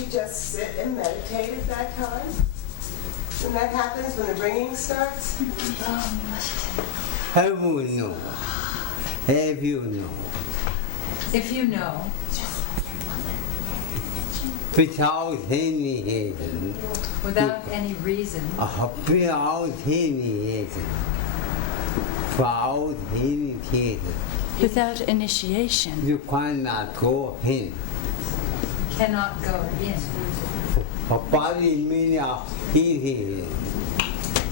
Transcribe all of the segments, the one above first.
you just sit and meditate at that time? When that happens, when the ringing starts? I will know. If you know. If you know. Without any reason. Without any reason. Without any reason. Without any reason. Without initiation. You cannot go in. Cannot go in. Body meaning of eating.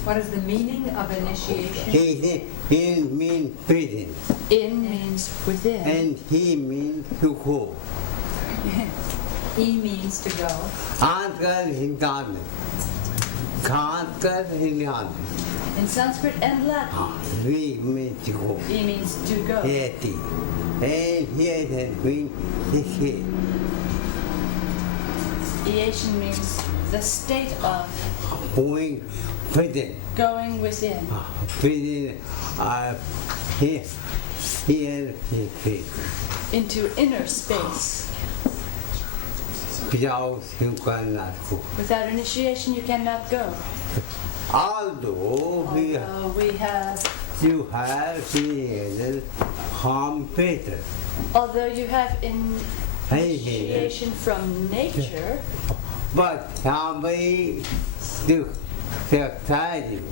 What is the meaning of initiation? In means within. In means within. And he means to go. E means to go. Ankar hindane. Khankar hindane. In Sanskrit and Latin. We means to go. E means to go. Yeti. And here has been this. Iation means the state of Going within. going within. Within here, here. Into inner space. Without you cannot go. Without initiation you cannot go. Although We have, you have created harm better. although you have initiation from nature, But somebody to tell you.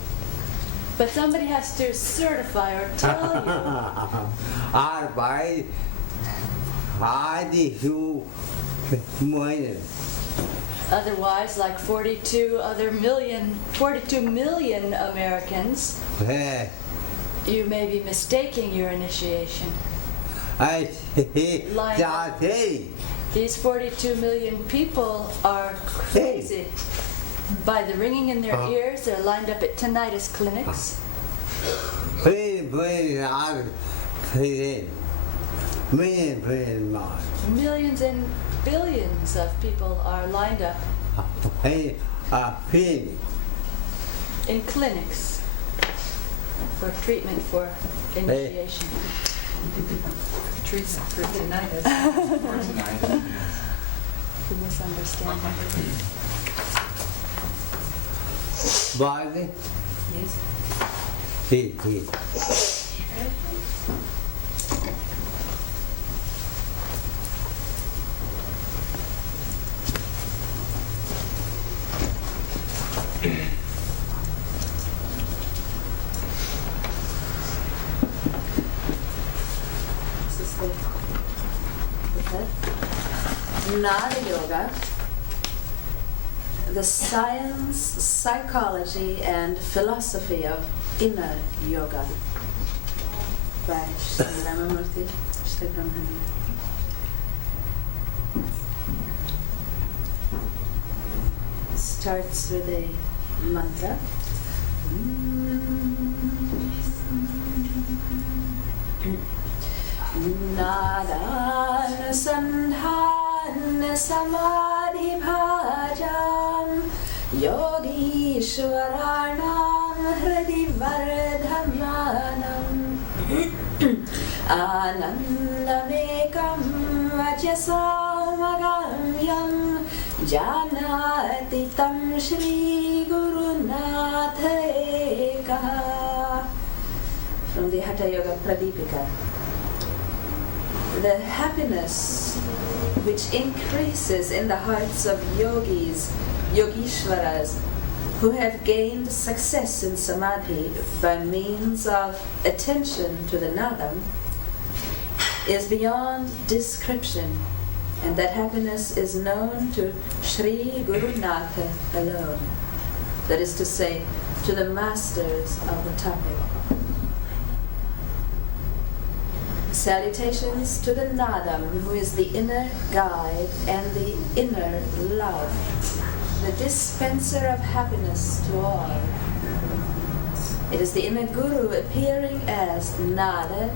but somebody has to certify or tell you. Arbeit hatte you meinen. Otherwise, like 42 million Americans, you may be mistaking your initiation. I say, These 42 million people are crazy. By the ringing in their ears, they're lined up at tinnitus clinics. Millions and billions of people are lined up in clinics for treatment for initiation. Treatment for tinnitus. You misunderstand. Body, Yes. This is the Nada Yoga, the science, psychology, and philosophy of inner yoga by Shri Brahmananda, Shri Brahmananda. Starts with a mantra. Nadan Sandhan Samadhi Bhajam Yogishwaranam Hridi Vardhamanam Anandamekam Vajasamagamyam Janati Tam Shri Gurunatha Eka. From the Hatha Yoga Pradipika. The happiness which increases in the hearts of yogis, yogishwaras, who have gained success in samadhi by means of attention to the nadam, is beyond description, and that happiness is known to Shri Gurunatha alone, that is to say, to the masters of the topic. Salutations to the Nadam, who is the inner guide and the inner love, the dispenser of happiness to all. It is the inner Guru appearing as Nada,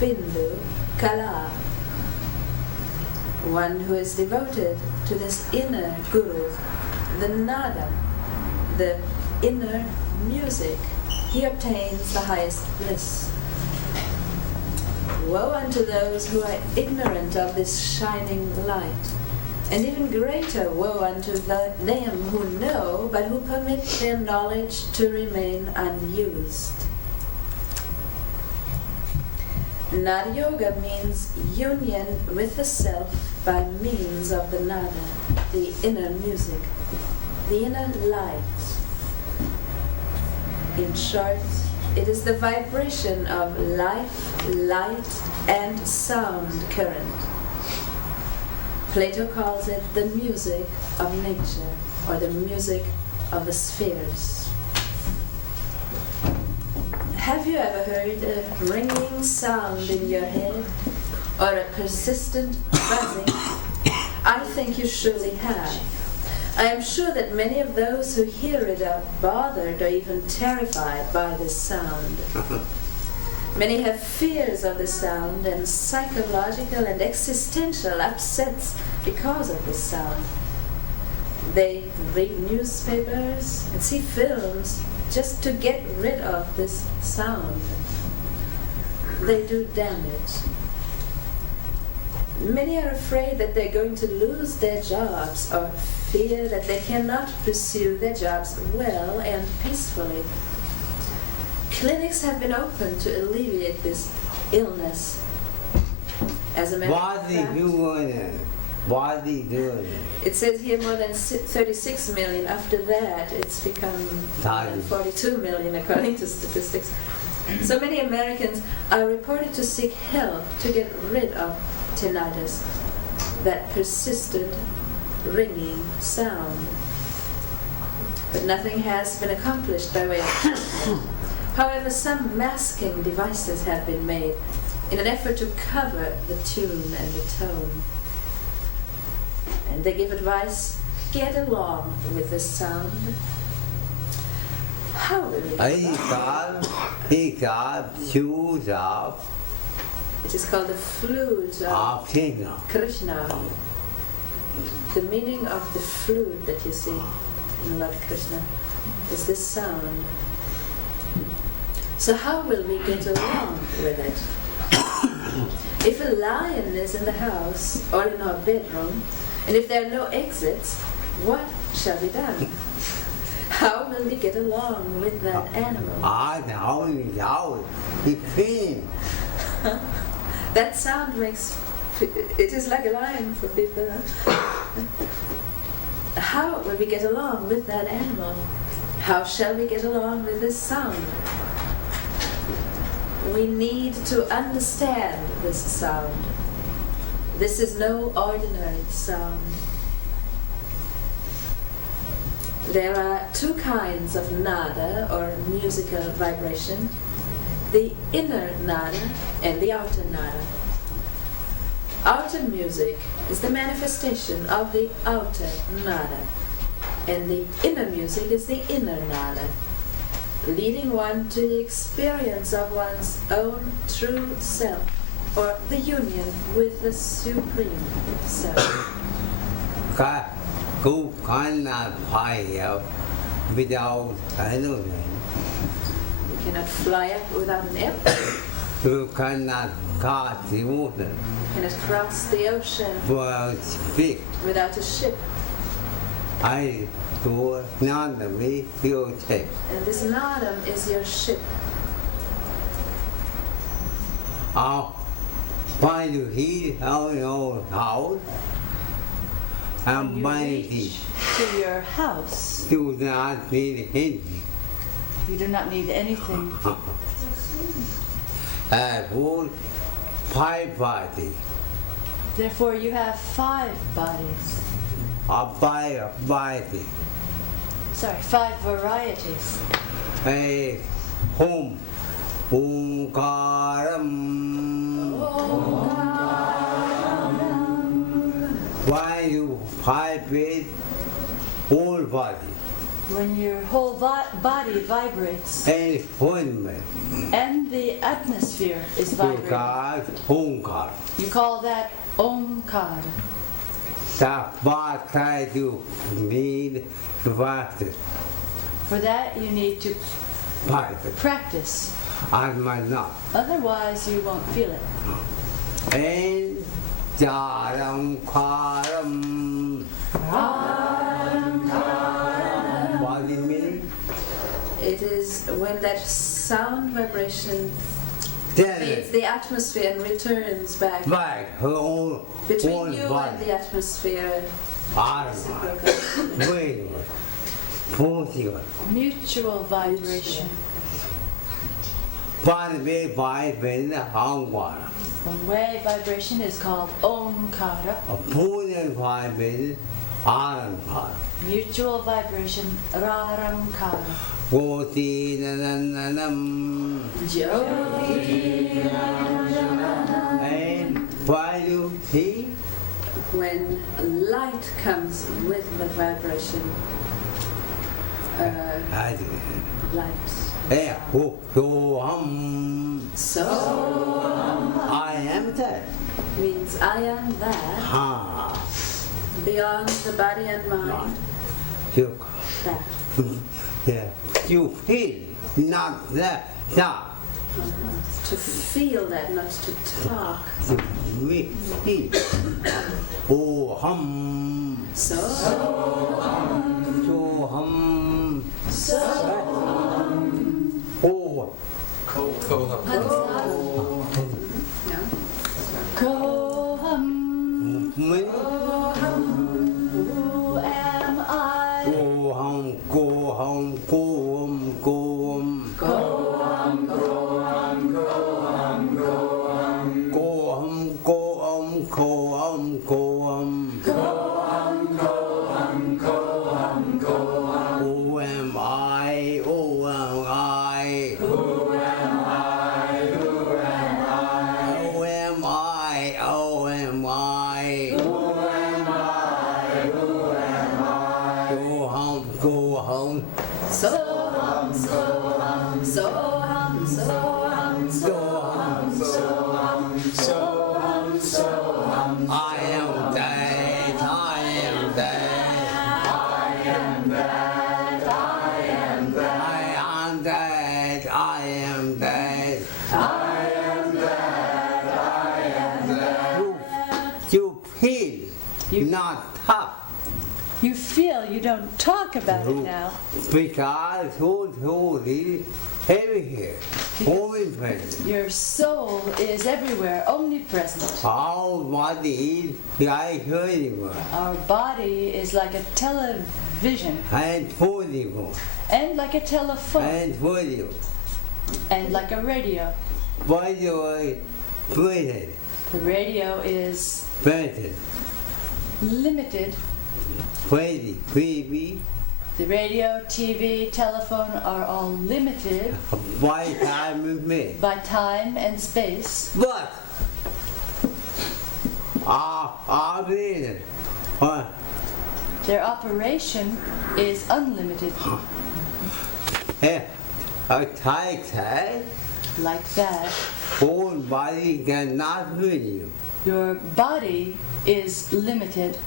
Bindu, Kala, one who is devoted to this inner Guru, the Nadam, the inner music. He obtains the highest bliss. Woe unto those who are ignorant of this shining light, And even greater woe unto them who know, but who permit their knowledge to remain unused. Nada Yoga means union with the self by means of the nada, the inner music, the inner light. In short, it is the vibration of life, light, and sound current. Plato calls it the music of nature, or the music of the spheres. Have you ever heard a ringing sound in your head, or a persistent buzzing? I think you surely have. I am sure that many of those who hear it are bothered or even terrified by this sound. Many have fears of the sound and psychological and existential upsets because of this sound. They read newspapers and see films just to get rid of this sound. They do damage. Many are afraid that they're going to lose their jobs or fear that they cannot pursue their jobs well and peacefully. Clinics have been opened to alleviate this illness. As a matter of fact, it says here more than 36 million. After that, it's become more than 42 million according to statistics. So many Americans are reported to seek help to get rid of tinnitus, that persistent ringing sound. But nothing has been accomplished by way of treatment. However, some masking devices have been made in an effort to cover the tune and the tone. And they give advice, get along with the sound. How will we get along? It is called the flute of Krishna. The meaning of the flute that you see in Lord Krishna is this sound. So how will we get along with it? If a lion is in the house or in our bedroom, and if there are no exits, what shall be done? How will we get along with that animal? That sound makes, it is like a lion for people. How will we get along with that animal? How shall we get along with this sound? We need to understand this sound. This is no ordinary sound. There are two kinds of nada, or musical vibration: the inner nada and the outer nada. Outer music is the manifestation of the outer nada, and the inner music is the inner nada, leading one to the experience of one's own true self, or the union with the Supreme Self. You cannot fly without anything. You cannot fly up without an airplane. You cannot cross the water You cannot cross the ocean without speak. without a ship. I do not be your ship. And this nadam is your ship. Why you heat your house and You buy reach to your house. do not need anything. You do not need anything. Food, 5 bodies. Therefore, you have 5 bodies. A body. Sorry, 5 varieties. A home. Omkaram. Why you 5 with whole body? When your whole body vibrates And movement. and the atmosphere is You vibrating, got Omkar. you call that Omkar. That what I do need to practice. For that, you need to Practice. practice. I might not. Otherwise, you won't feel it. And Jaram Karam. What is meaning? It is when that sound vibration Tell leaves it. the atmosphere and returns back Back her own between you and body. the atmosphere. Arma. Wait. Possible. Mutual vibration. One way vibration Angwara. One way vibration is called Omkara. A Pune vibration Arampara. Mutual vibration Raramkara. Goti nananam. And why do he? When light comes with the vibration, I do. light. Hey, so So I am that. means I am that Ha. beyond the body and mind. You, That. yeah. You feel not that. To feel that, not to talk. We feel. Oh hum. So So hum. Oh. no. Koham. Me. Who am I? Go home. Go home. Go home. Go home. Go home. Go home. Go home. Go home. Who am I? Who am I? Who am I? Who am I? Who am I? Who am I? Who am I? Who am I? Go home. Go home. So hum, so hum, so hum, so hum, so hum, so hum, so hum, so hum. I am dead. I am dead. I am dead. I am dead. I am dead. I am dead. I am dead. I am dead. You feel, not talk. You feel, you don't talk about it now. Because who is everywhere, omnipresent. Your soul is everywhere, omnipresent. Our body is like universe Our body is like a television and physical and like a telephone and physical. and like a radio. Body present, The radio is present, limited. baby, The radio, TV, telephone are all limited by time with me. by time and space. But our present, Their operation is unlimited, a tight head, like that. whole body cannot feel you. Your body is limited.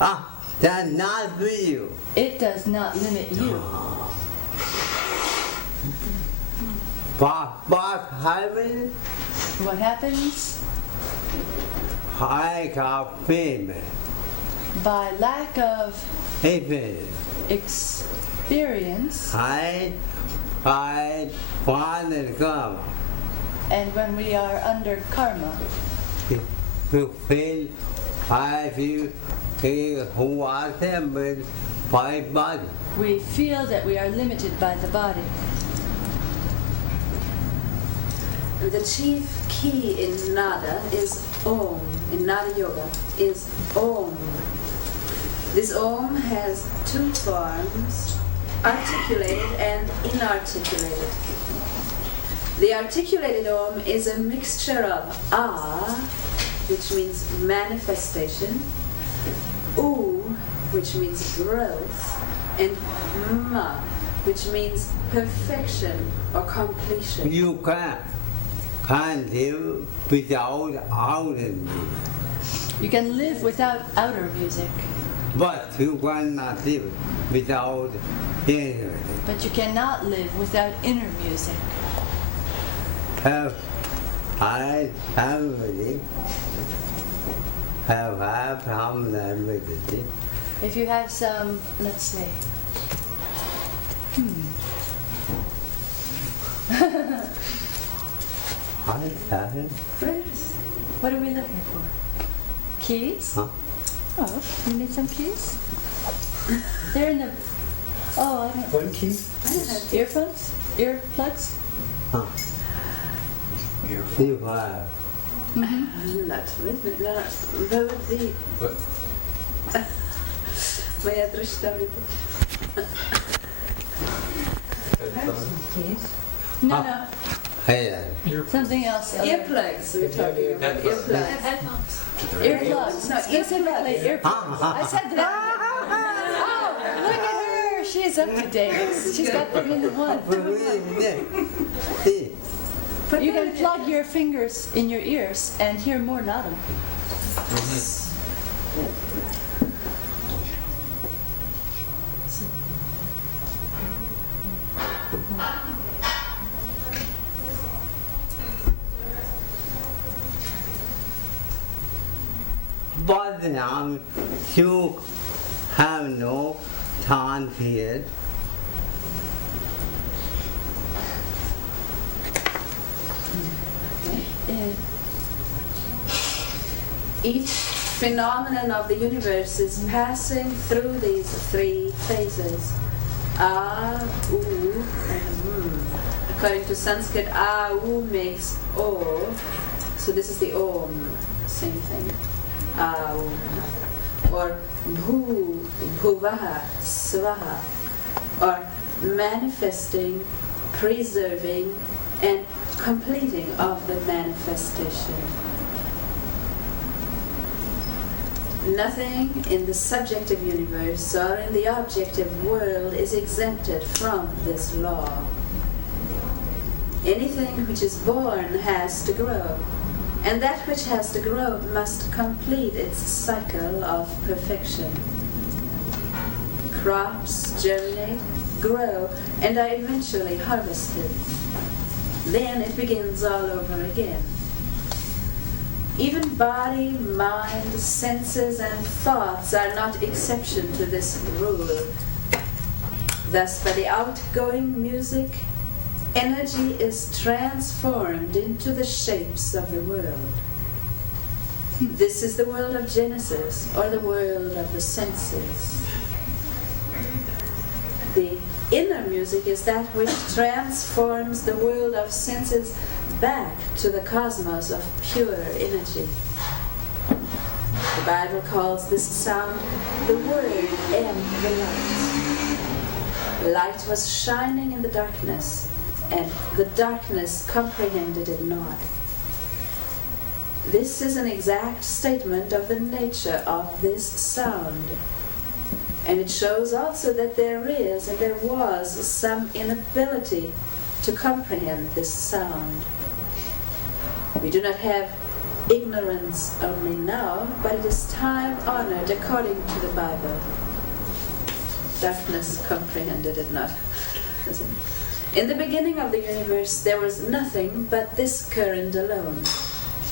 Cannot feel you. It does not limit you. But heaven, What happens? I got payment. By lack of Even experience, I find it come. and when we are under karma, You feel, I feel, who are tempered by body. we feel that we are limited by the body. The chief key in Nada is Om. In Nada Yoga is Om. This Om has two forms, articulated and inarticulated. The articulated Om is a mixture of A, which means manifestation, U, which means growth, and Ma, which means perfection or completion. You can't live without outer music, You can live without outer music, but you cannot live without inner music. but you cannot live without inner music. I have had some medicine. if you have some, let's say, what are we looking for? Keys? Huh? Oh, you need some keys? They're in the, oh, I don't, One key? earphones? Earplugs? Huh. You have. What? No, no, Hey, something else. Earplugs, we're talking about earplugs. Earplugs. No, Specifically earplugs. I said that. Oh, look at her. She's up to date. She's got them in the one. You can plug your fingers in your ears and hear more nada. but now you have no time here. Each phenomenon of the universe is passing through these three phases. A, U, and According to Sanskrit, A, U makes O. So this is the Om, same thing. A, U. Or Bhu, Bhuvaha, Svaha. Or manifesting, preserving, and completing of the manifestation. Nothing in the subjective universe or in the objective world is exempted from this law. Anything which is born has to grow, and that which has to grow must complete its cycle of perfection. Crops germinate, grow, and are eventually harvested. Then it begins all over again. Even body, mind, senses, and thoughts are not exception to this rule. Thus, by the outgoing music, energy is transformed into the shapes of the world. This is the world of Genesis, or the world of the senses. The inner music is that which transforms the world of senses back to the cosmos of pure energy. The Bible calls this sound the Word and the Light. Light was shining in the darkness, and the darkness comprehended it not. This is an exact statement of the nature of this sound. And it shows also that there is and there was some inability to comprehend this sound. We do not have ignorance only now, but it is time-honored according to the Bible. Darkness comprehended it not. In the beginning of the universe, there was nothing but this current alone.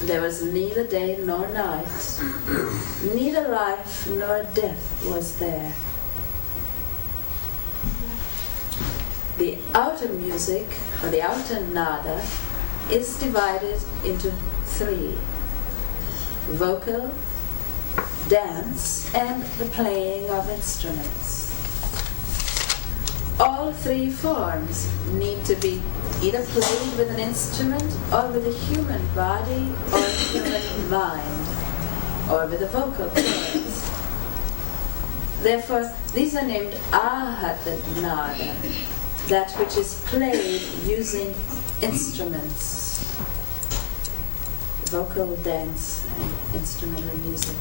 There was neither day nor night. Neither life nor death was there. The outer music, or the outer nada, is divided into three: vocal, dance, and the playing of instruments. All three forms need to be either played with an instrument, or with a human body, or a human mind, or with a vocal cords. Therefore, these are named ahata nada, that which is played using instruments, vocal, dance, and instrumental music.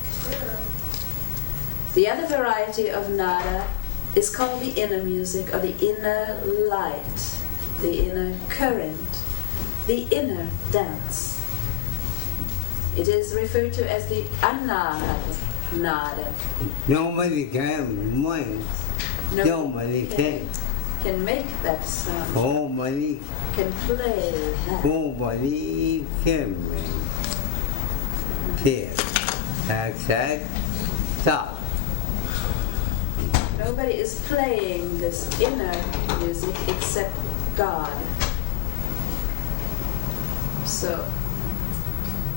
The other variety of nada is called the inner music, or the inner light, the inner current, the inner dance. It is referred to as the anahata nada. Nobody can win. Nobody can. Can make that sound. Nobody, Can play that. nobody can win. Here, tag, tag, stop. nobody is playing this inner music except God. So,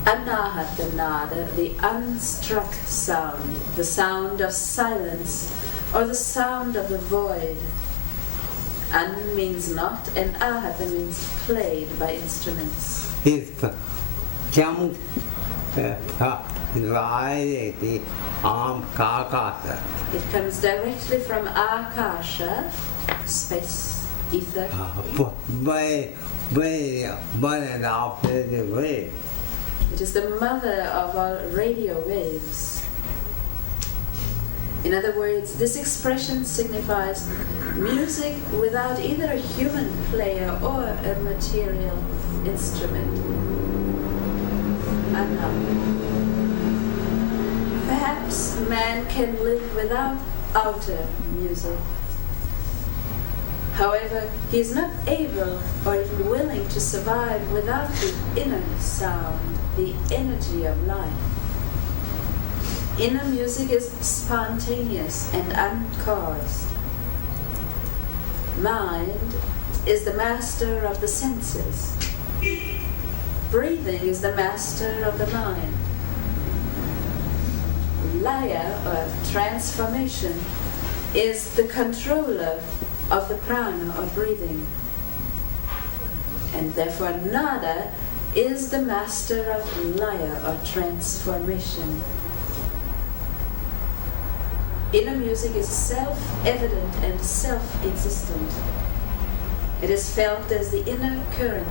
anahatanada, the unstruck sound, the sound of silence, or the sound of the void. An means not, and ahata means played by instruments. It comes variety kakata. It comes directly from akasha, space, ether. Burning after the wave. It is the mother of all radio waves. In other words, this expression signifies music without either a human player or a material instrument. Anna. Perhaps man can live without outer music. However, he is not able or even willing to survive without the inner sound, the energy of life. Inner music is spontaneous and uncaused. Mind is the master of the senses. Breathing is the master of the mind. Laya, or transformation, is the controller of the prana, or breathing. And therefore nada is the master of laya, or transformation. Inner music is self-evident and self-existent. It is felt as the inner current,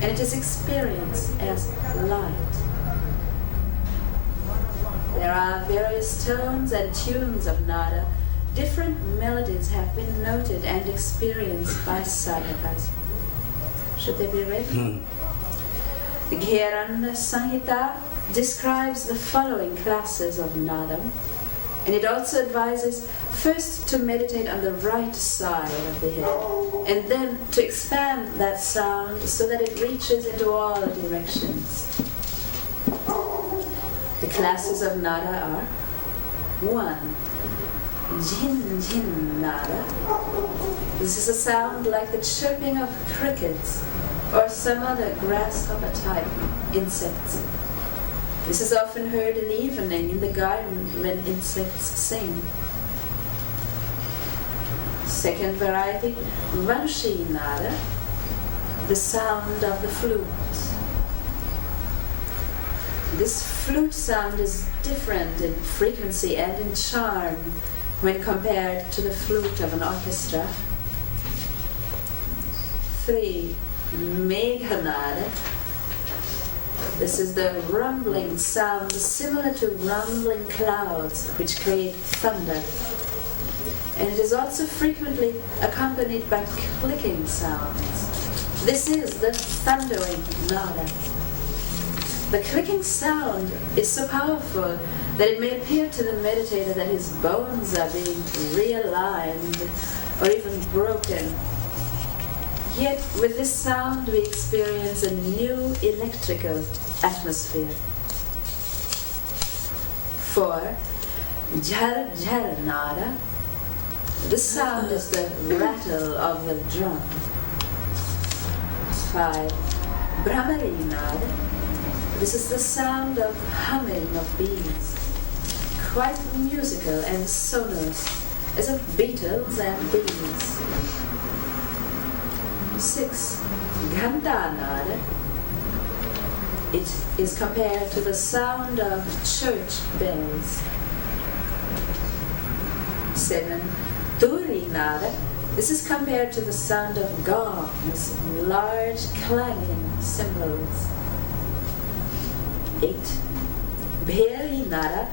and it is experienced as light. There are various tones and tunes of nada. Different melodies have been noted and experienced by sadhakas. Should they be read? The Gheranda Samhita describes the following classes of nada, and it also advises first to meditate on the right side of the head, and then to expand that sound so that it reaches into all directions. The classes of nada are 1. Jhin Jhin nada. This is a sound like the chirping of crickets or some other grasshopper type insects. This is often heard in the evening in the garden when insects sing. Second variety, Vanshi nada, the sound of the flute. This flute sound is different in frequency and in charm when compared to the flute of an orchestra. 3. Meghanada. This is the rumbling sound similar to rumbling clouds which create thunder. And it is also frequently accompanied by clicking sounds. This is the thundering nada. The clicking sound is so powerful that it may appear to the meditator that his bones are being realigned or even broken. Yet with this sound we experience a new electrical atmosphere. 4. Jhara Jhara nada. The sound is the rattle of the drum. 5. Brahmari nada. This is the sound of humming of bees, quite musical and sonorous, as of beetles and bees. 6. Ghanta nada. It is compared to the sound of church bells. 7. Turi nada. This is compared to the sound of gongs, large clanging cymbals. 8. Bheri nada.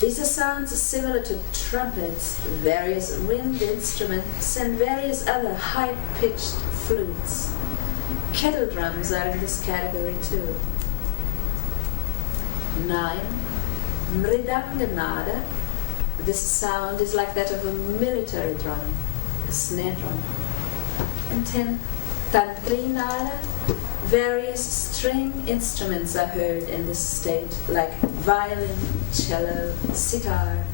These are sounds similar to trumpets, various wind instruments, and various other high-pitched flutes. Kettle drums are in this category too. 9. Mridanga nada. This sound is like that of a military drum, a snare drum. And 10. Tantri nada. Various string instruments are heard in this state, like violin, cello, sitar,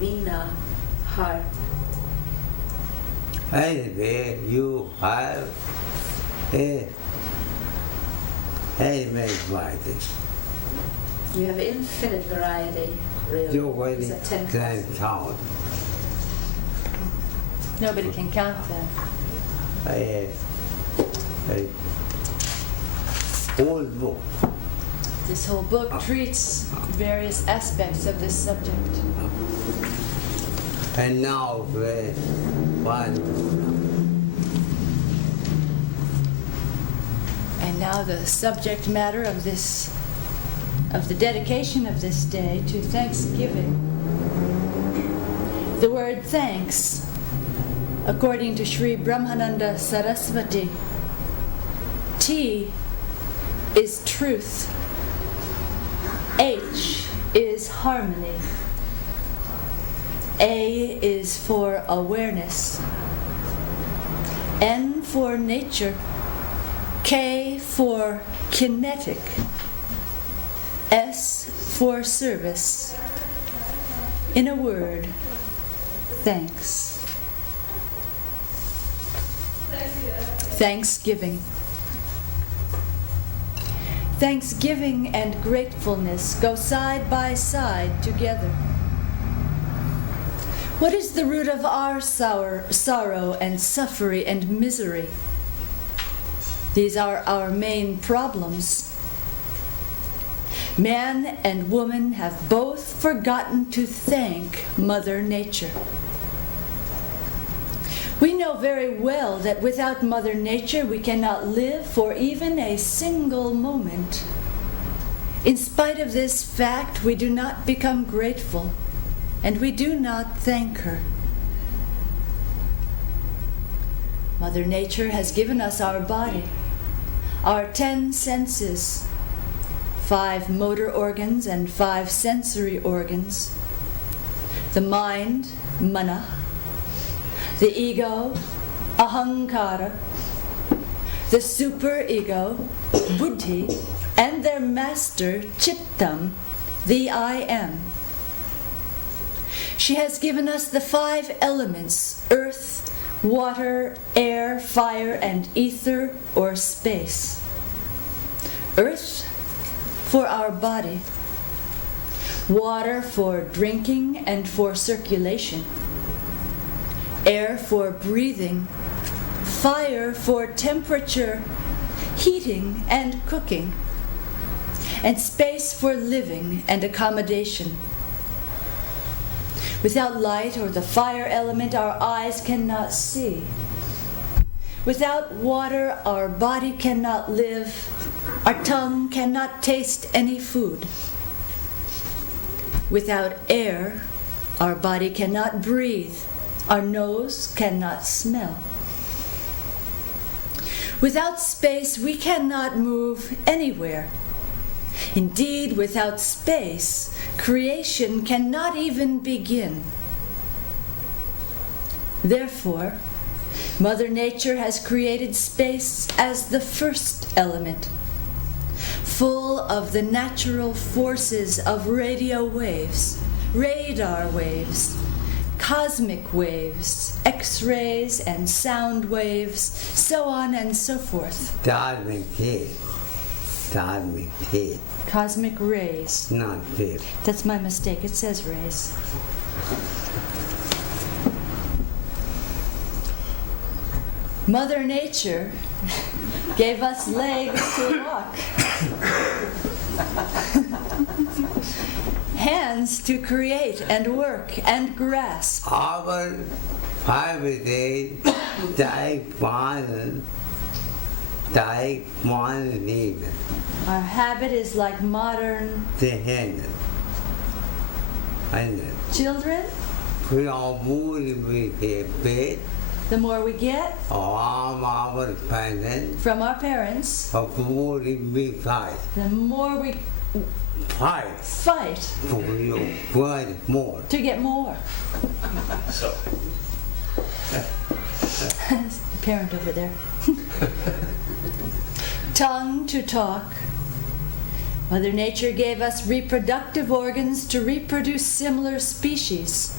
veena, harp, Anyway, you have a variety. You have infinite variety, really. You Is really that 10 can count. Nobody can count them. Old book. This whole book treats various aspects of this subject. And now one. And now the subject matter of the dedication of this day to Thanksgiving. The word thanks, according to Shri Brahmananda Sarasvati, T is truth, H is harmony, A is for awareness, N for nature, K for kinetic, S for service. In a word, thanks. Thanksgiving. Thanksgiving and gratefulness go side by side together. What is the root of our sorrow and suffering and misery? These are our main problems. Man and woman have both forgotten to thank Mother Nature. We know very well that without Mother Nature we cannot live for even a single moment. In spite of this fact, we do not become grateful, and we do not thank her. Mother Nature has given us our body, our 10 senses, 5 motor organs and 5 sensory organs, the mind, mana, the ego, ahankara, the superego, buddhi, and their master, chittam, the I am. She has given us the 5 elements, earth, water, air, fire, and ether or space. Earth for our body, water for drinking and for circulation, air for breathing, fire for temperature, heating and cooking, and space for living and accommodation. Without light or the fire element, our eyes cannot see. Without water, our body cannot live. Our tongue cannot taste any food. Without air, our body cannot breathe. Our nose cannot smell. Without space, we cannot move anywhere. Indeed, without space, creation cannot even begin. Therefore, Mother Nature has created space as the first element, full of the natural forces of radio waves, radar waves, cosmic waves, X-rays and sound waves, so on and so forth. Cosmic rays. Not here. That's my mistake. It says rays. Mother Nature gave us legs to walk, hands to create and work and grasp. Our 5 days, take one lead. Our habit is like modern The hand. And children. we are moving with a bed The more we get of our parents, from our parents, of moving we fight. the more we Fight fight for you, fight more. to get more. So, Parent over there. Tongue to talk. Mother Nature gave us reproductive organs to reproduce similar species,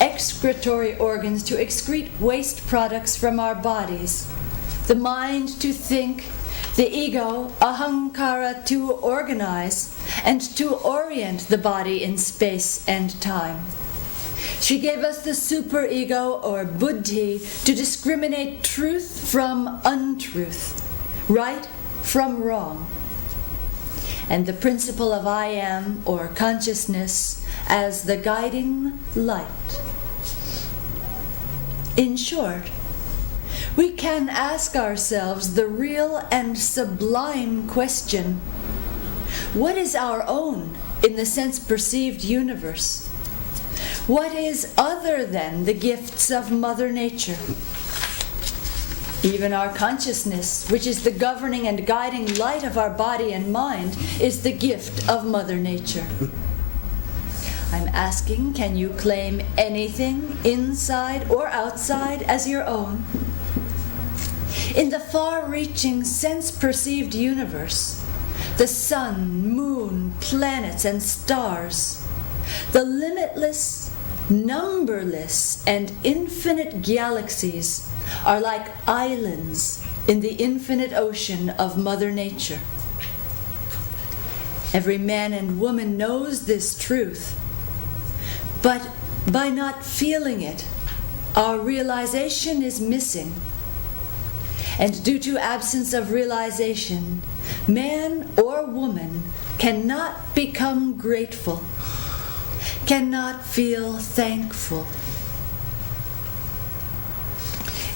excretory organs to excrete waste products from our bodies, the mind to think, the ego, ahankara, to organize, and to orient the body in space and time. She gave us the superego, or buddhi, to discriminate truth from untruth, right from wrong, and the principle of I am, or consciousness, as the guiding light. In short, we can ask ourselves the real and sublime question: what is our own in the sense-perceived universe? What is other than the gifts of Mother Nature? Even our consciousness, which is the governing and guiding light of our body and mind, is the gift of Mother Nature. I'm asking, can you claim anything, inside or outside, as your own? In the far-reaching, sense-perceived universe, the sun, moon, planets, and stars, the limitless, numberless, and infinite galaxies are like islands in the infinite ocean of Mother Nature. Every man and woman knows this truth, but by not feeling it, our realization is missing. And due to absence of realization, man or woman cannot become grateful, cannot feel thankful.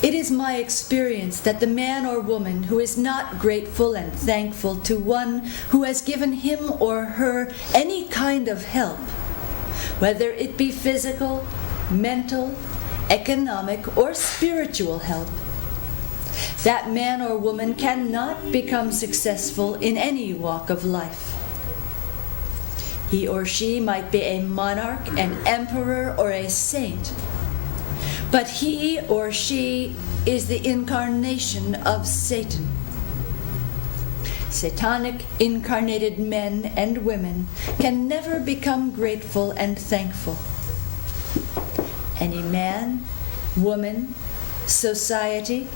It is my experience that the man or woman who is not grateful and thankful to one who has given him or her any kind of help, whether it be physical, mental, economic, or spiritual help, that man or woman cannot become successful in any walk of life. He or she might be a monarch, an emperor, or a saint, but he or she is the incarnation of Satan. Satanic incarnated men and women can never become grateful and thankful. Any man, woman, society,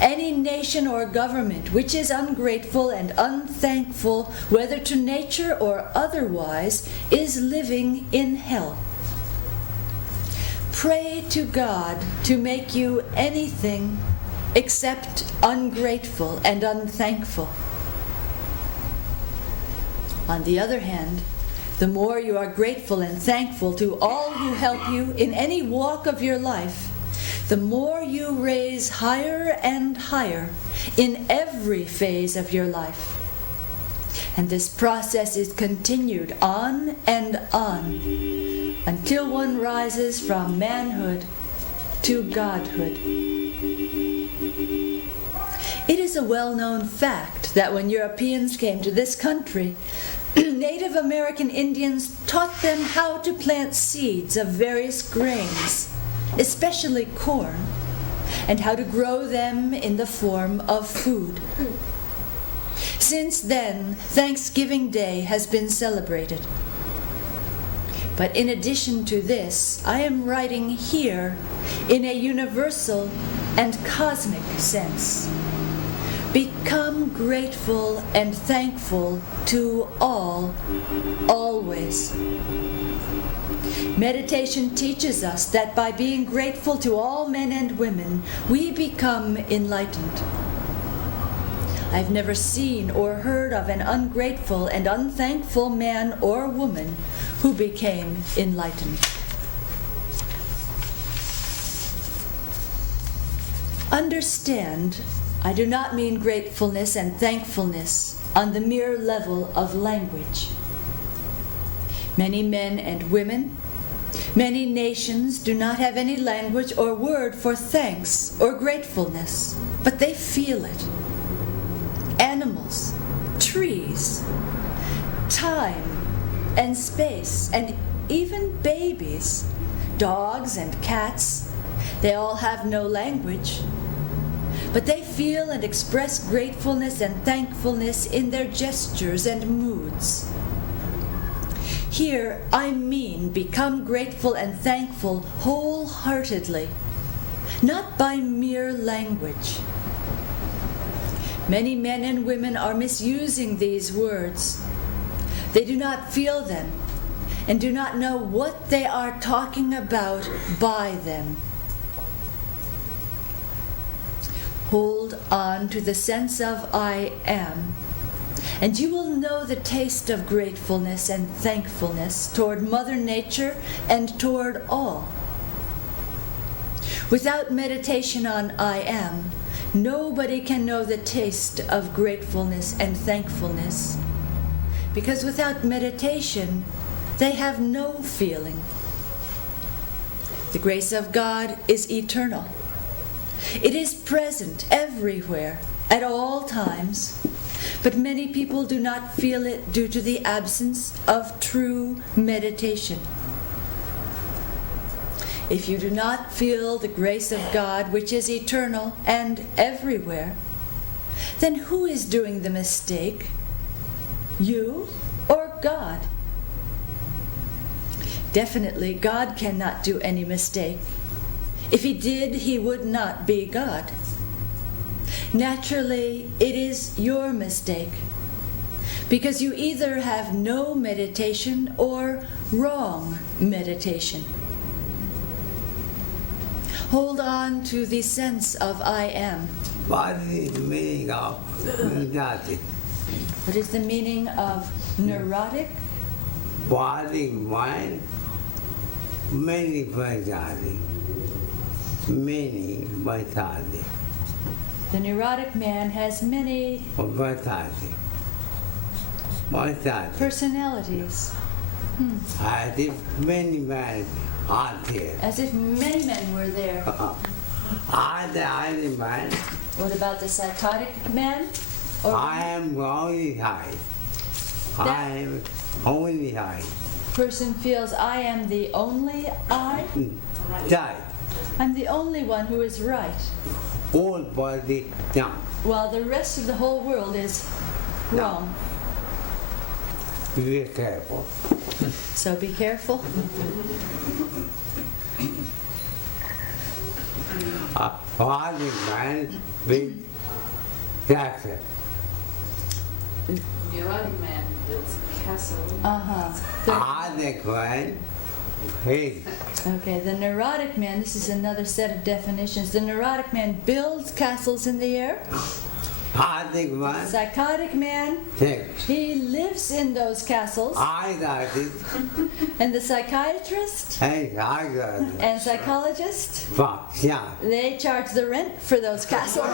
any nation or government which is ungrateful and unthankful, whether to nature or otherwise, is living in hell. Pray to God to make you anything except ungrateful and unthankful. On the other hand, the more you are grateful and thankful to all who help you in any walk of your life, the more you raise higher and higher in every phase of your life. And this process is continued on and on until one rises from manhood to godhood. It is a well-known fact that when Europeans came to this country, Native American Indians taught them how to plant seeds of various grains, especially corn, and how to grow them in the form of food. Since then, Thanksgiving Day has been celebrated. But in addition to this, I am writing here in a universal and cosmic sense. Become grateful and thankful to all, always. Meditation teaches us that by being grateful to all men and women, we become enlightened. I've never seen or heard of an ungrateful and unthankful man or woman who became enlightened. Understand, I do not mean gratefulness and thankfulness on the mere level of language. Many men and women, many nations do not have any language or word for thanks or gratefulness, but they feel it. Animals, trees, time and space, and even babies, dogs and cats, they all have no language, but they feel and express gratefulness and thankfulness in their gestures and moods. Here, I mean become grateful and thankful wholeheartedly, not by mere language. Many men and women are misusing these words. They do not feel them and do not know what they are talking about by them. Hold on to the sense of I am, and you will know the taste of gratefulness and thankfulness toward Mother Nature and toward all. Without meditation on I am, nobody can know the taste of gratefulness and thankfulness, because without meditation, they have no feeling. The grace of God is eternal. It is present everywhere, at all times, but many people do not feel it due to the absence of true meditation. If you do not feel the grace of God, which is eternal and everywhere, then who is doing the mistake? You or God? Definitely, God cannot do any mistake. If he did, he would not be God. Naturally, it is your mistake, because you either have no meditation or wrong meditation. Hold on to the sense of I am. What is the meaning of neurotic? What is the meaning of neurotic? Body, mind, many vitality. Many vitality. The neurotic man has many Vitality. Vitality. personalities, As if many men are there. as if many men were there. Are the only man? What about the psychotic man? Or I am only high. I am only high. person feels I am the only I? Die. I'm the only one who is right, All body down. while the rest of the whole world is wrong. Be careful. So be careful. Body man, big castle. Neurotic man builds a castle. Other man, big. Okay, the neurotic man, this is another set of definitions. The neurotic man builds castles in the air. Other man, Psychotic man, six. he lives in those castles. I got it. And the psychiatrist Hey, I got it. and psychologist, Fuck, yeah. they charge the rent for those castles.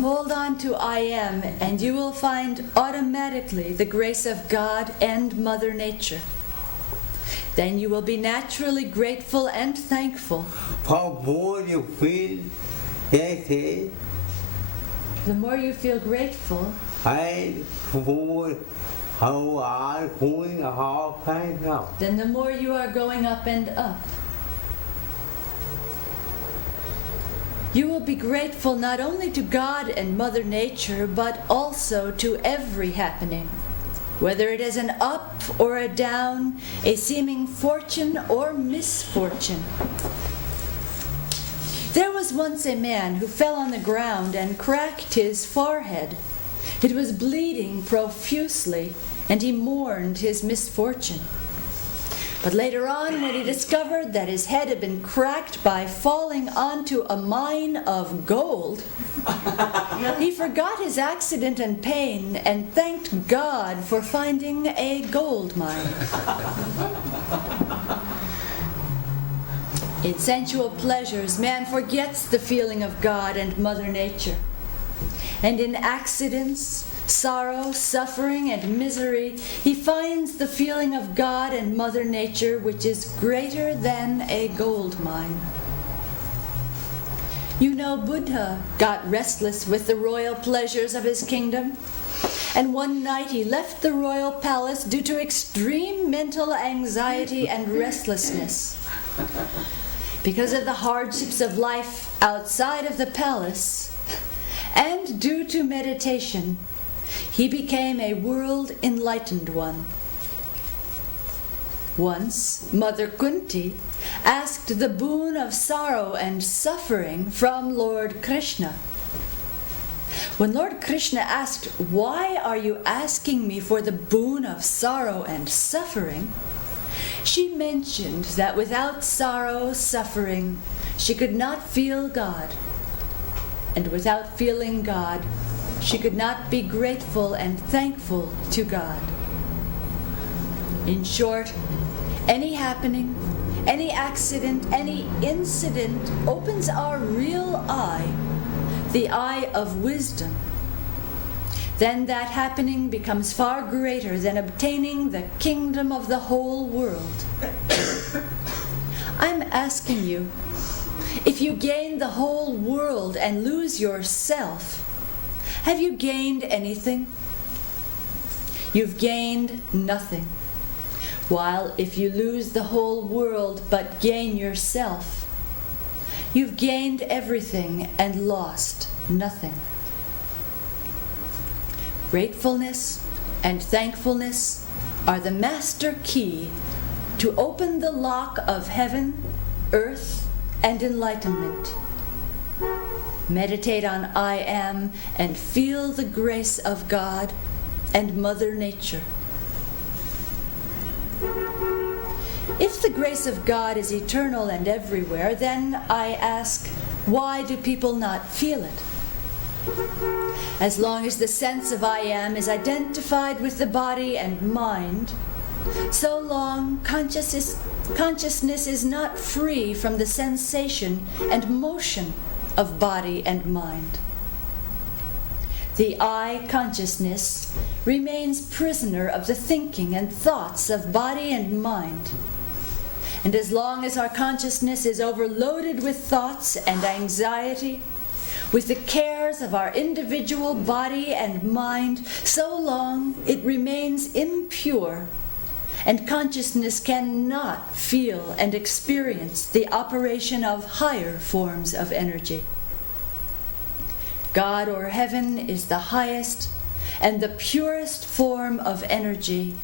Hold on to I am, and you will find automatically the grace of God and Mother Nature. Then you will be naturally grateful and thankful. For more you feel, yes, The more you feel grateful, and for how are going all kinds of. then the more you are going up and up. You will be grateful not only to God and Mother Nature, but also to every happening, whether it is an up or a down, a seeming fortune or misfortune. There was once a man who fell on the ground and cracked his forehead. It was bleeding profusely, and he mourned his misfortune. But later on, when he discovered that his head had been cracked by falling onto a mine of gold, he forgot his accident and pain and thanked God for finding a gold mine. In sensual pleasures, man forgets the feeling of God and Mother Nature. And in accidents, sorrow, suffering, and misery, he finds the feeling of God and Mother Nature, which is greater than a gold mine. You know, Buddha got restless with the royal pleasures of his kingdom, and one night he left the royal palace due to extreme mental anxiety and restlessness. Because of the hardships of life outside of the palace, and due to meditation, he became a world-enlightened one. Once, Mother Kunti asked the boon of sorrow and suffering from Lord Krishna. When Lord Krishna asked, "Why are you asking me for the boon of sorrow and suffering?" she mentioned that without sorrow, suffering, she could not feel God. And without feeling God, she could not be grateful and thankful to God. In short, any happening, any accident, any incident opens our real eye, the eye of wisdom. Then that happening becomes far greater than obtaining the kingdom of the whole world. I'm asking you, if you gain the whole world and lose yourself, have you gained anything? You've gained nothing. While if you lose the whole world but gain yourself, you've gained everything and lost nothing. Gratefulness and thankfulness are the master key to open the lock of heaven, earth, and enlightenment. Meditate on I Am and feel the grace of God and Mother Nature. If the grace of God is eternal and everywhere, then I ask, why do people not feel it? As long as the sense of I Am is identified with the body and mind, so long consciousness is not free from the sensation and motion of body and mind. The I consciousness remains prisoner of the thinking and thoughts of body and mind. And as long as our consciousness is overloaded with thoughts and anxiety, with the cares of our individual body and mind, so long it remains impure, and consciousness cannot feel and experience the operation of higher forms of energy. God or heaven is the highest and the purest form of energy.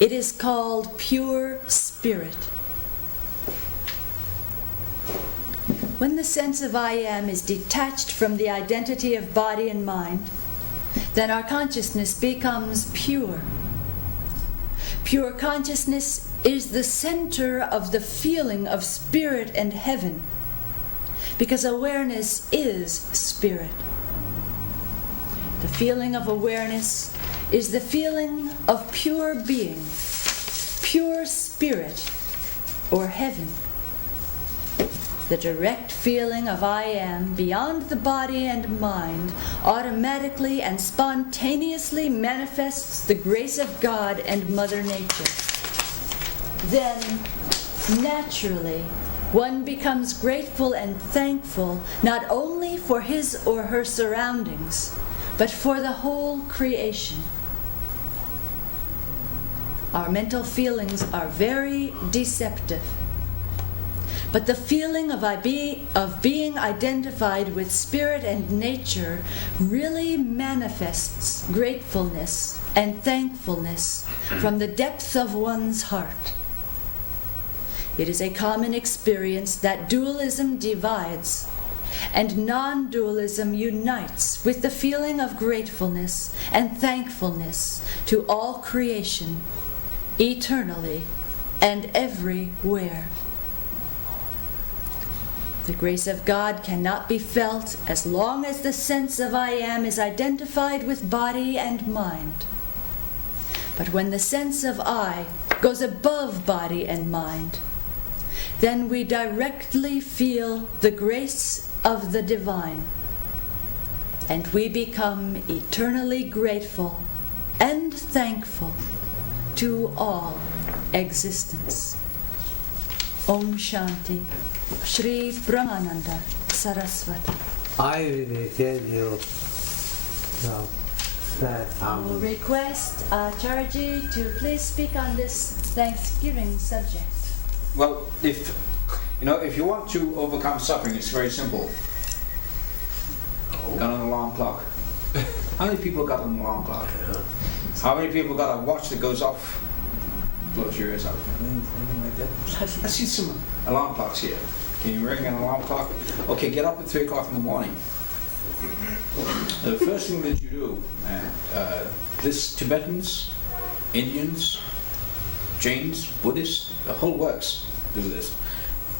It is called pure spirit. When the sense of I Am is detached from the identity of body and mind, then our consciousness becomes pure. Pure consciousness is the center of the feeling of spirit and heaven, because awareness is spirit. The feeling of awareness is the feeling of pure being, pure spirit, or heaven. The direct feeling of I Am beyond the body and mind automatically and spontaneously manifests the grace of God and Mother Nature. Then, naturally, one becomes grateful and thankful not only for his or her surroundings, but for the whole creation. Our mental feelings are very deceptive. But the feeling of being identified with spirit and nature really manifests gratefulness and thankfulness from the depth of one's heart. It is a common experience that dualism divides and non-dualism unites with the feeling of gratefulness and thankfulness to all creation, eternally and everywhere. The grace of God cannot be felt as long as the sense of I Am is identified with body and mind. But when the sense of I goes above body and mind, then we directly feel the grace of the divine, and we become eternally grateful and thankful to all existence. Om Shanti. Shri Brahmananda, Sarasvati. I will tell you that I will request Charji to please speak on this Thanksgiving subject. Well, if you want to overcome suffering, it's very simple. Got an alarm clock. How many people got an alarm clock? How many people got a watch that goes off? Close your ears up. Anything like that? I see some alarm clocks here. Can you ring an alarm clock? Okay, get up at 3 o'clock in the morning. The first thing that you do, this Tibetans, Indians, Jains, Buddhists, the whole works do this.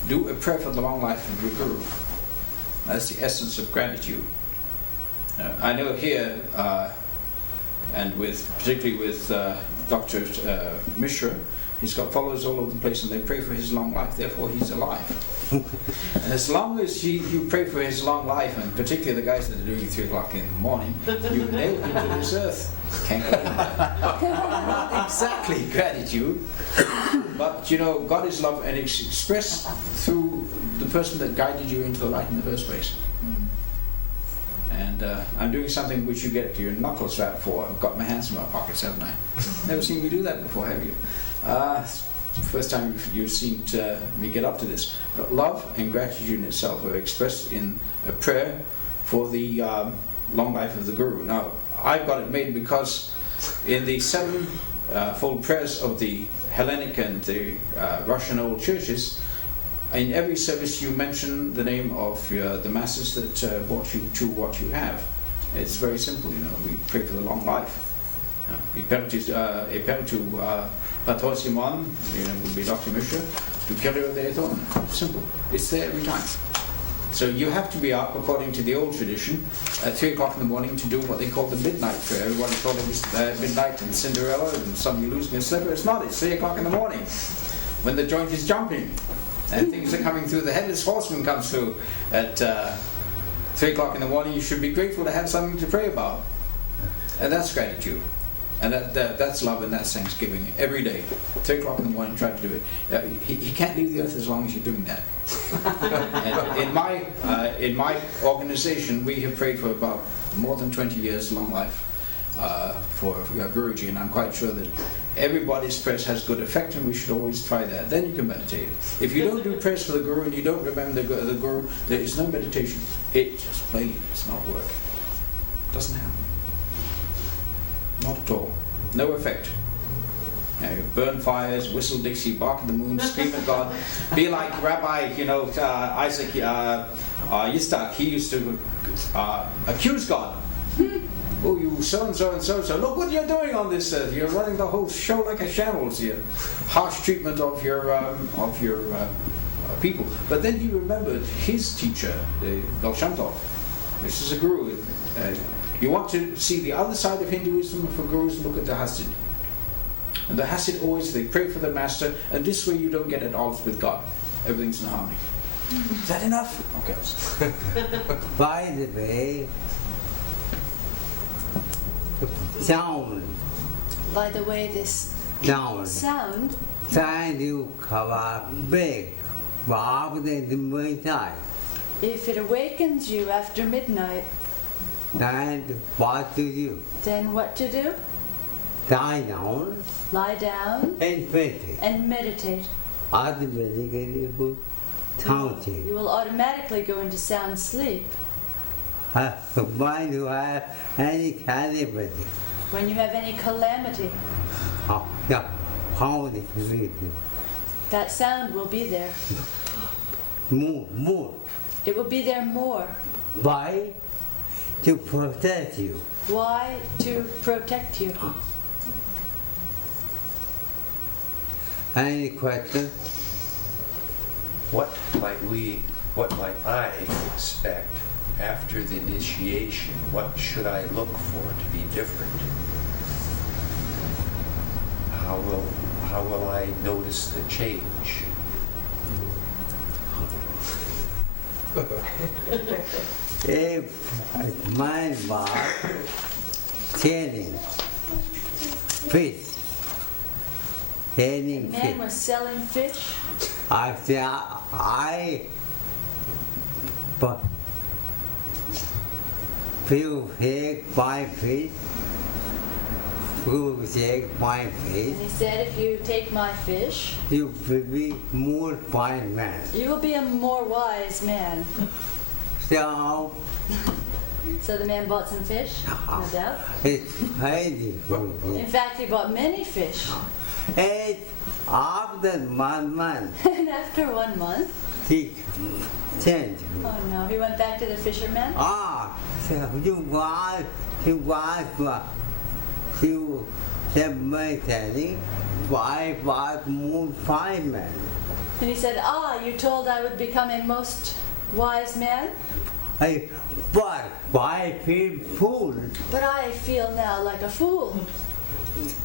Do a prayer for the long life of your guru. That's the essence of gratitude. I know here, and particularly with Dr. Mishra, he's got followers all over the place, and they pray for his long life. Therefore, he's alive. And as long as you pray for his long life, and particularly the guys that are doing it 3 o'clock in the morning, you nail him to this earth. Can't go Not exactly gratitude, but God is love, and it's expressed through the person that guided you into the light in the first place. And I'm doing something which you get your knuckles wrapped for. I've got my hands in my pockets, haven't I? Never seen me do that before, have you? First time you've seen me get up to this. But love and gratitude in itself are expressed in a prayer for the long life of the Guru. Now, I've got it made because in the 7-fold prayers of the Hellenic and the Russian old churches, in every service you mention the name of the masters that brought you to what you have. It's very simple, we pray for the long life. Simon, would be Dr. Mishra, to carry out their thought. Simple. It's there every time. So you have to be up, according to the old tradition, at 3 o'clock in the morning to do what they call the midnight prayer. Everyone thought it was midnight and Cinderella and somebody losing a slipper. It's not. It's 3 o'clock in the morning when the joint is jumping and things are coming through. The headless horseman comes through at 3 o'clock in the morning. You should be grateful to have something to pray about. And that's gratitude. And that's love, and that's thanksgiving. Every day, 3 o'clock in the morning, try to do it. He can't leave the earth as long as you're doing that. And in my organization, we have prayed for about more than 20 years, long life, for Guruji, and I'm quite sure that everybody's prayers has good effect, and we should always try that. Then you can meditate. If you don't do prayers for the Guru and you don't remember the Guru, there is no meditation. It just plain does not work. It doesn't happen. Not at all. No effect. You burn fires, whistle Dixie, bark at the moon, scream at God. Be like Rabbi, Isaac Yistak. He used to accuse God. Oh, you so and so and so. So look what you're doing on this earth. You're running the whole show like a shambles here. Harsh treatment of your people. But then he remembered his teacher, the Dalshantov. This is a guru. You want to see the other side of Hinduism for gurus, look at the Hasid. And the Hasid always, they pray for the master, and this way you don't get at odds with God. Everything's in harmony. Is that enough? Okay. By the way, sound. By the way, this sound Trying to cover big, rather than the midnight. if it awakens you after midnight, And what to do? then what to do? Lie down Lie down and meditate. and meditate. Automatically good counting. You will automatically go into sound sleep. When you have any calamity, When you have any calamity, how it really that sound will be there. more. It will be there more. Why? To protect you. Why? To protect you. Any question? What might I expect after the initiation? What should I look for to be different? How will I notice the change? If mine was selling fish, selling Man fish, was selling fish. I said, I But you take my fish. You take my fish. And he said, if you take my fish, You will be more fine man. you will be a more wise man. So So the man bought some fish, no doubt. it's crazy for In me. fact, he bought many fish. And after 1 month, And after 1 month, he changed. oh no, he went back to the fisherman. So you have my telling, why was more fine man? And he said, you told I would become a most wise man, But why feel fool? but I feel now like a fool.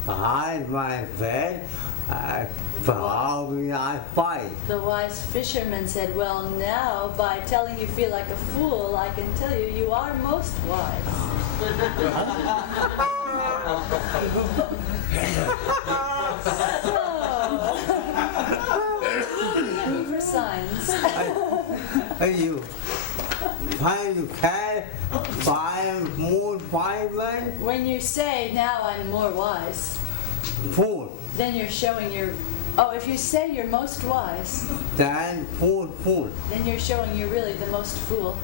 I my friend, how we are fight. The wise fisherman said, well, now by telling you feel like a fool, I can tell you you are most wise. Looking for signs. You find you can find more fine man, When you say, now I'm more wise, fool. then you're showing if you say you're most wise, Then fool. then you're showing you're really the most fool.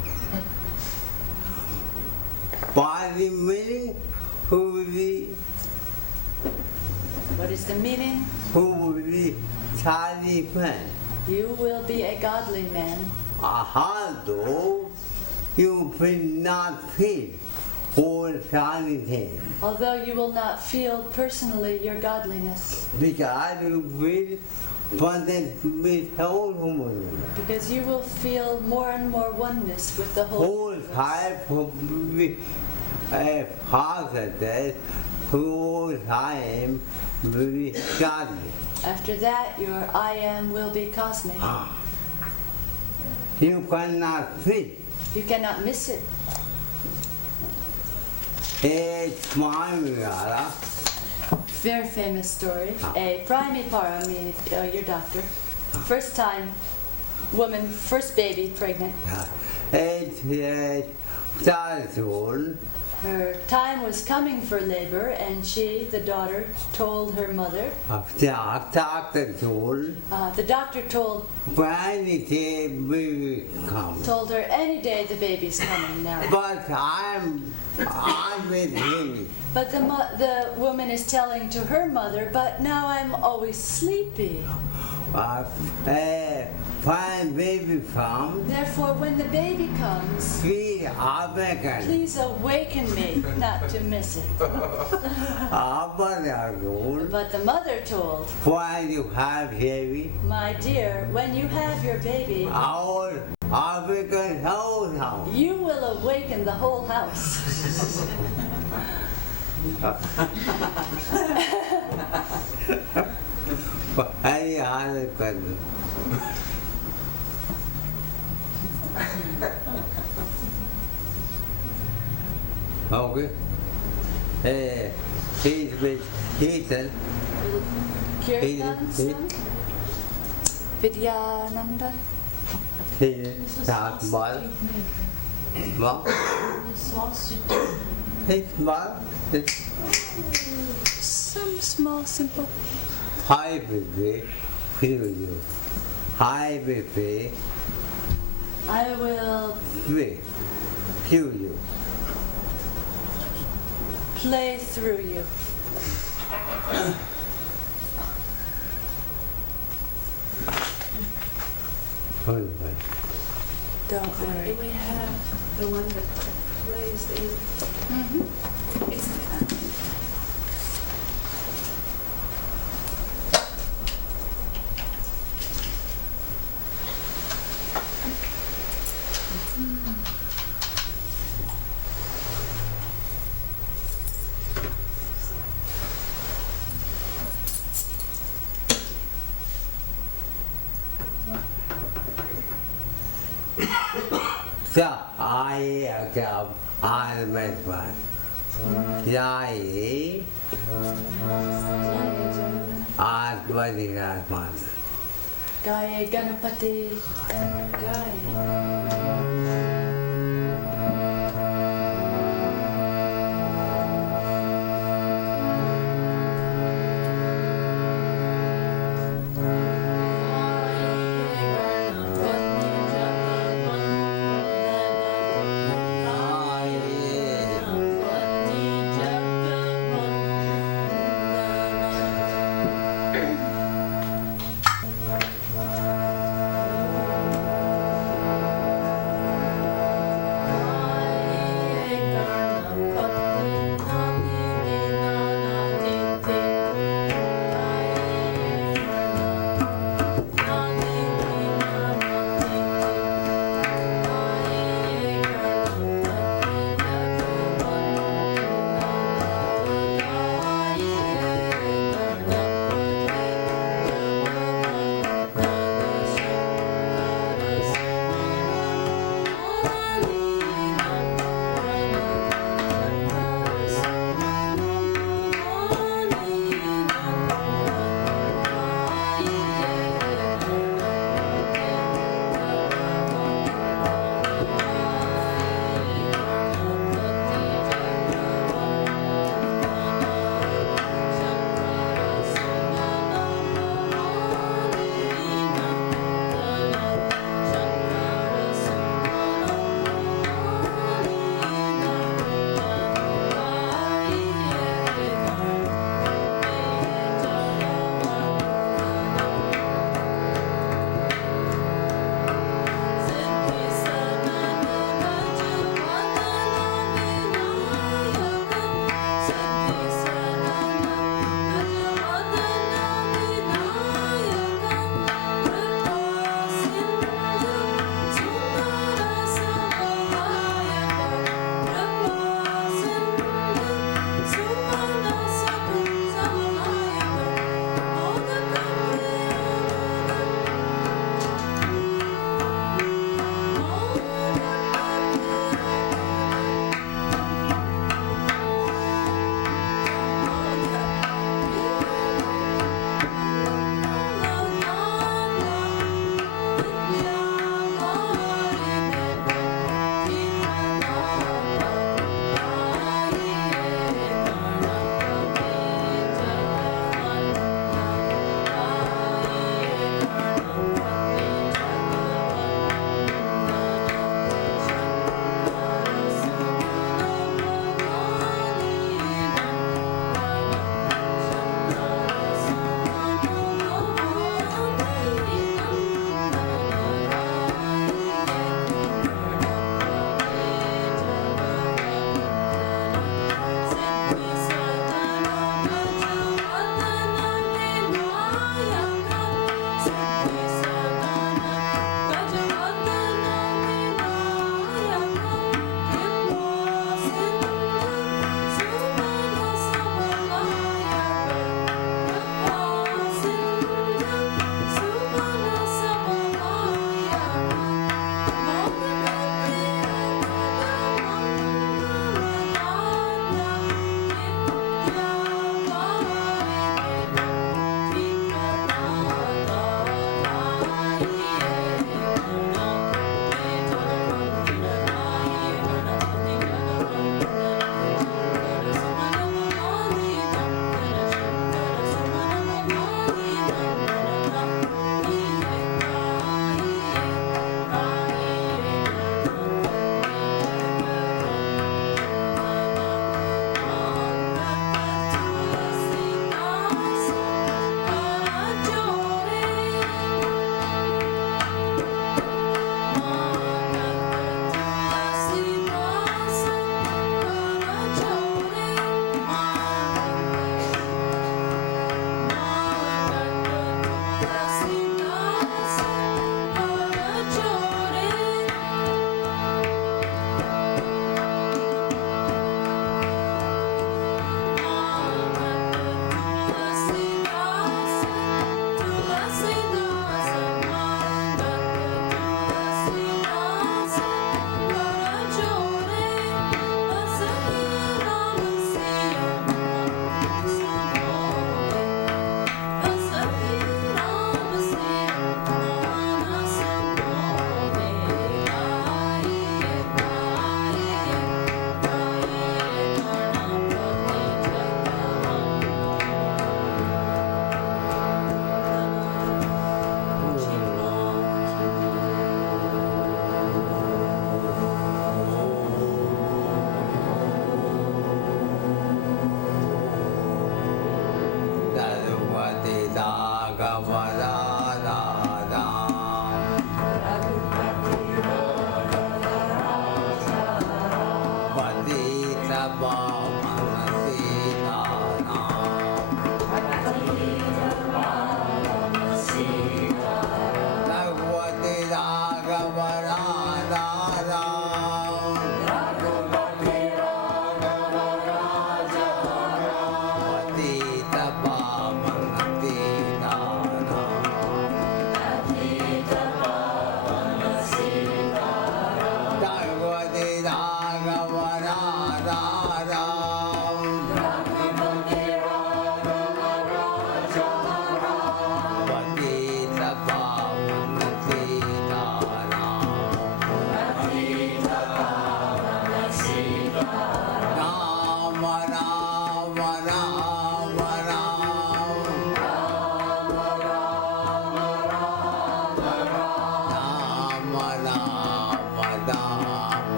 By the meaning, who will be What is the meaning? Charlie man? You will be a godly man. Although you will not feel all Charlie thing. Although you will not feel personally your godliness, Because you will bonded with whole human. because you will feel more and more oneness with the whole Whole universe. type of positive, whole time will be godly. After that, your I am will be cosmic. You cannot feel. You cannot miss it. It's my Mara. Very famous story. A Praimipara, your doctor, first time woman, first baby pregnant. It's Sarasvati. Her time was coming for labor, and she, the daughter, told her mother. Doctor told The doctor told when it will come. told her any day the baby's coming now. But I'm with him. But the woman is telling to her mother, but now I'm always sleepy. When baby comes, Therefore, when the baby comes, we awaken. please awaken me not to miss it. But the mother told, When you have baby, my dear, when you have your baby, our awaken whole house. you will awaken the whole house. Any other question? Okay. He's with Ethan. Kirtan son? Vidyananda? He's not bad. What? He's bad. Some small, simple. Hi, baby. Feel you. Hi, baby. I will Wait. Feel you. play through you. Hold on. Don't worry. We have the one that plays the. It's So, I come, I met one. Yai, Advati Rasman. Gaye Ganapati. Gaye. Kappa